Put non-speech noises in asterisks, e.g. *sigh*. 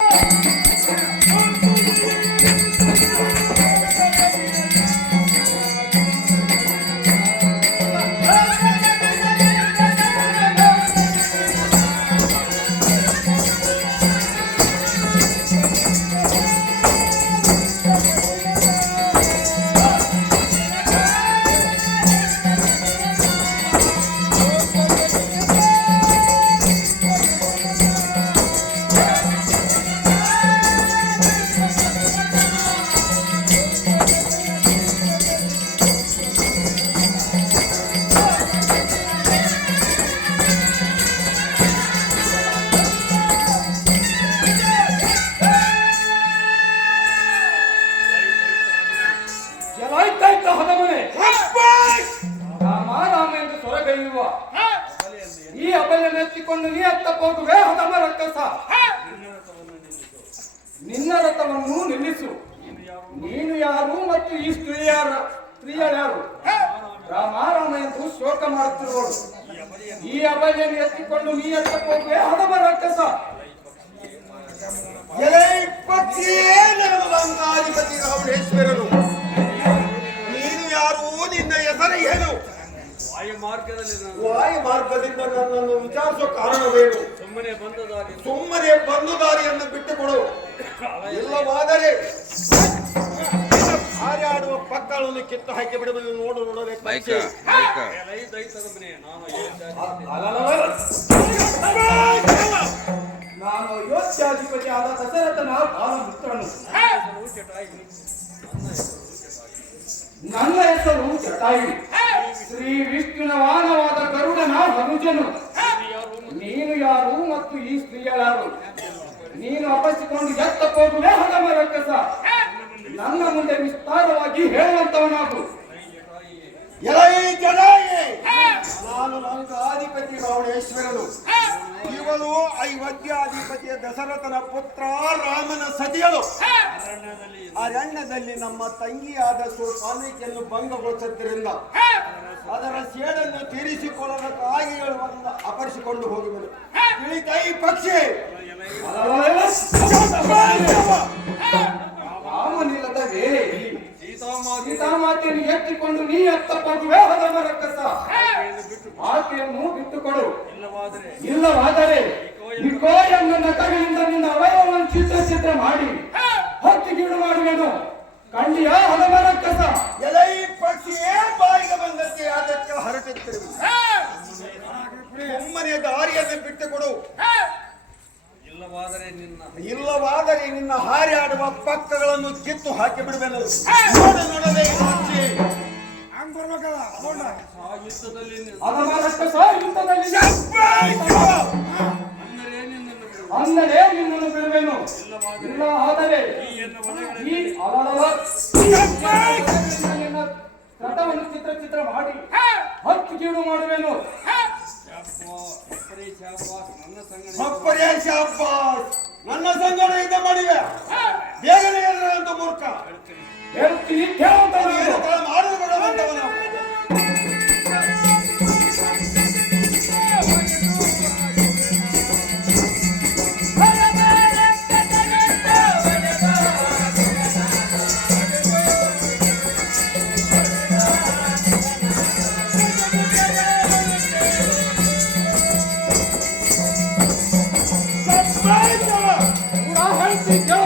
you *laughs* ಎಲ್ಲಾಯ್ತಾಯ್ತ ಹದಮನೆ Rama Rama ಎಂದು ಸೊರಗೈಯುವ ಈ ಅಬಲೆಯನ್ನು ಎತ್ತಿಕೊಂಡು ನೀ ಅತ್ತ ಹೋಗುವೆ ಹದಮ ರಕ್ಕಸ. ನಿನ್ನ ರಥವನ್ನು ನಿಲ್ಲಿಸು. ನೀನು ಯಾರು ಮತ್ತು ಈ ಸ್ತ್ರೀಯಾರು ಸ್ತ್ರೀಯರ್ಯಾರು ರಾಮ ರಾಮ ಎಂದು ಶೋಕ ಮಾಡುತ್ತಿರುವಳು. ಈ ಅಬಲೆಯನ್ನು ಎತ್ತಿಕೊಂಡು ನೀ ಅತ್ತ ಹೋಗುವೆ ಹದಮ ರಕ್ಕಸ. ವಾಯು ಮಾರ್ಗದಲ್ಲಿ ನಾನು ವಾಯು ಮಾರ್ಗದಿಂದ ನನ್ನನ್ನು ವಿಚಾರಿಸೋ ಕಾರಣವೇನು? ಸುಮ್ಮನೆ ಬಂದ ದಾರಿ ಸುಮ್ಮನೆ ಬಂದು ದಾರಿಯನ್ನು ಬಿಟ್ಟುಕೊಡು. ಇಲ್ಲವಾದರೆ ಹಾರಾಡುವ ಪಕ್ಕಗಳನ್ನು ಕಿತ್ತು ಹಾಕಿ ಬಿಡಬಹುದು ನೋಡು ನೋಡಲೇ ನಾನು ಅಯೋಧ್ಯಾಧಿಪತಿ ಆದ ದಶರಥನ ಬಾಲಮಿತ್ರನು ನನ್ನ ಹೆಸರು ಜಟಾಯು ಶ್ರೀ ವಿಷ್ಣುನ ವಾನವಾದ ಕರುಣನ ಹನುಜನು ನೀನು ಯಾರು ಮತ್ತು ಈ ಸ್ತ್ರೀಯರಾರು ನೀನು ಅಪಸಿಕೊಂಡು ಎತ್ತ ಹೋಗುವೆ ಹಣಮ ರಕ್ಕಸ ನನ್ನ ಮುಂದೆ ವಿಸ್ತಾರವಾಗಿ ಹೇಳುವಂತವನಾಗು. ಎಲೈ ನಾನು ಲಂಕಾಧಿಪತಿ ರಾವಣೇಶ್ವರನು. ಇವನು ಅಯೋಧ್ಯಾಧಿಪತಿಯ ದಶರಥನ ಪುತ್ರ ರಾಮನ ಸತಿಯಳು. ಅರಣ್ಯದಲ್ಲಿ ನಮ್ಮ ತಂಗಿಯಾದ ಸುಪಾನಿಕೆಯನ್ನು ಭಂಗಗೊಳಿಸಿದ್ದರಿಂದ ಅದರ ಸೇಡನ್ನು ತೀರಿಸಿಕೊಳ್ಳಬೇಕಾಗಿ ಹೇಳುವುದನ್ನು ಅಪರಿಸಿಕೊಂಡು ಹೋಗುವುದು ತಿಳಿತೈ ಪಕ್ಷಿ! ರಾಮನಿಲ್ಲದ ಸೀತಾಮಾತೆಯನ್ನು ಎತ್ತಿಕೊಂಡು ನೀ ಎತ್ತ ಹೋಗುವೆ. ರಕ್ಕಸ ಆಕೆಯನ್ನು ಬಿಟ್ಟುಕೊಡು. ಇಲ್ಲವಾದರೆ ಇಲ್ಲವಾದರೆ ಇಕೋ ಎಂಬ ನಕಗಳಿಂದ ನಿನ್ನ ಅವಯವವನ್ನು ಚಿತ್ರ ಚಿತ್ರ ಮಾಡಿ ಹೊತ್ತಿಗೀಡು ಮಾಡುವೆನು. ಕಣ್ಣಿಯ ಹಲವರ ಕಸ. ಎಲೈ ಪಕ್ಷಿಯೇ ಬಾಯಿಗೆ ಬಂದಂತೆ ಅದಕ್ಕೆ ಹರಟುತ್ತಿರುವುದು ಒಮ್ಮನೆಯ ದಾರಿಯನ್ನು ಬಿಟ್ಟುಕೊಡು. ಇಲ್ಲವಾದರೆ ನಿನ್ನ ಇಲ್ಲವಾದರೆ ನಿನ್ನ ಹಾರಿ ಆಡುವ ಪಕ್ಕಗಳನ್ನು ಕಿತ್ತು ಹಾಕಿ ಬಿಡುವೆನು ನೋಡು ನೋಡದೆ ಯುದ್ಧದಲ್ಲಿ ಅಂದರೆ ನಿನ್ನನ್ನು ಬಿಡುವೆನು. ಇಲ್ಲ ಆದರೆ ಈ ರಥವನ್ನು ಚಿತ್ರ ಚಿತ್ರ ಮಾಡಿ ಮಾಡುವೆನು. ಶಾಪ, ಅಪ್ಪರೇ ಶಾಪ, ನನ್ನ ಸಂಗಡ ಇದ್ದ ಮಾಡಿವೆ. ಬೇಗನೆ ಅಂತ ಮೂರ್ಖ. ಹೇಳ್ತೀನಿ ಕೇಳುವಂತ Señor.